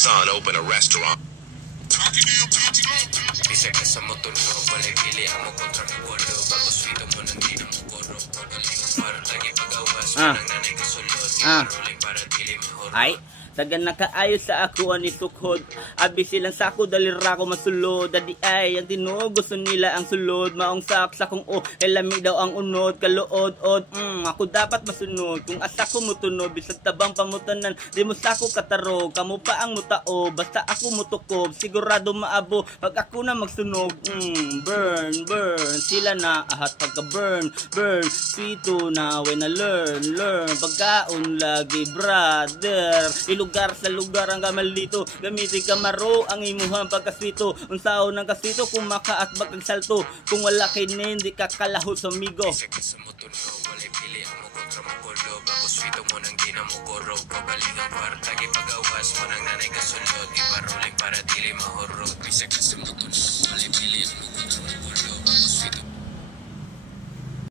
son open a restaurant. Bisag ka sa motor ko, walay pili ang mo kontra mo kolo. Bago swito mo nang di na mo koro. Pagaling parang lagi pag-awas. Manang nanay kasulod. Iparuling para dili mahoro. Ay, tagan nakaayos sa ako ani tukhod. Abi silang sako dalira ko masulod. Dadi ay ang tinuod gusto nila ang sulod. Maong saksa kung elami daw ang unod kaluod-od. Ako dapat masunod kung asa ko mutunog bisag tabang pangutanan. Di mo sako kataro, kamo pa ang mutao. Basta ako mutukob, sigurado maabo pag ako na magsunog. Burn, burn, sila na ahat pagka burn, burn. Sito na when I learn pagkaon lagi brother. Lugar sa lugar ang gamal dito. Gamitin kamaro ang imuhang pagkaswito. Unsaon ng kaswito kung makaatbag ang salto. Kung wala kay hindi ka kalahot sa migo. Bisag ka sa motor ko, walay pili ang mo kontra mo kolo. Bago swito mo nang di na mo koro. Pagaling ang par, lagi pag-awas. Manang nanay kasulod. Iparuling para dili mahoro. Bisag ka sa motor ko, walay pili ang mo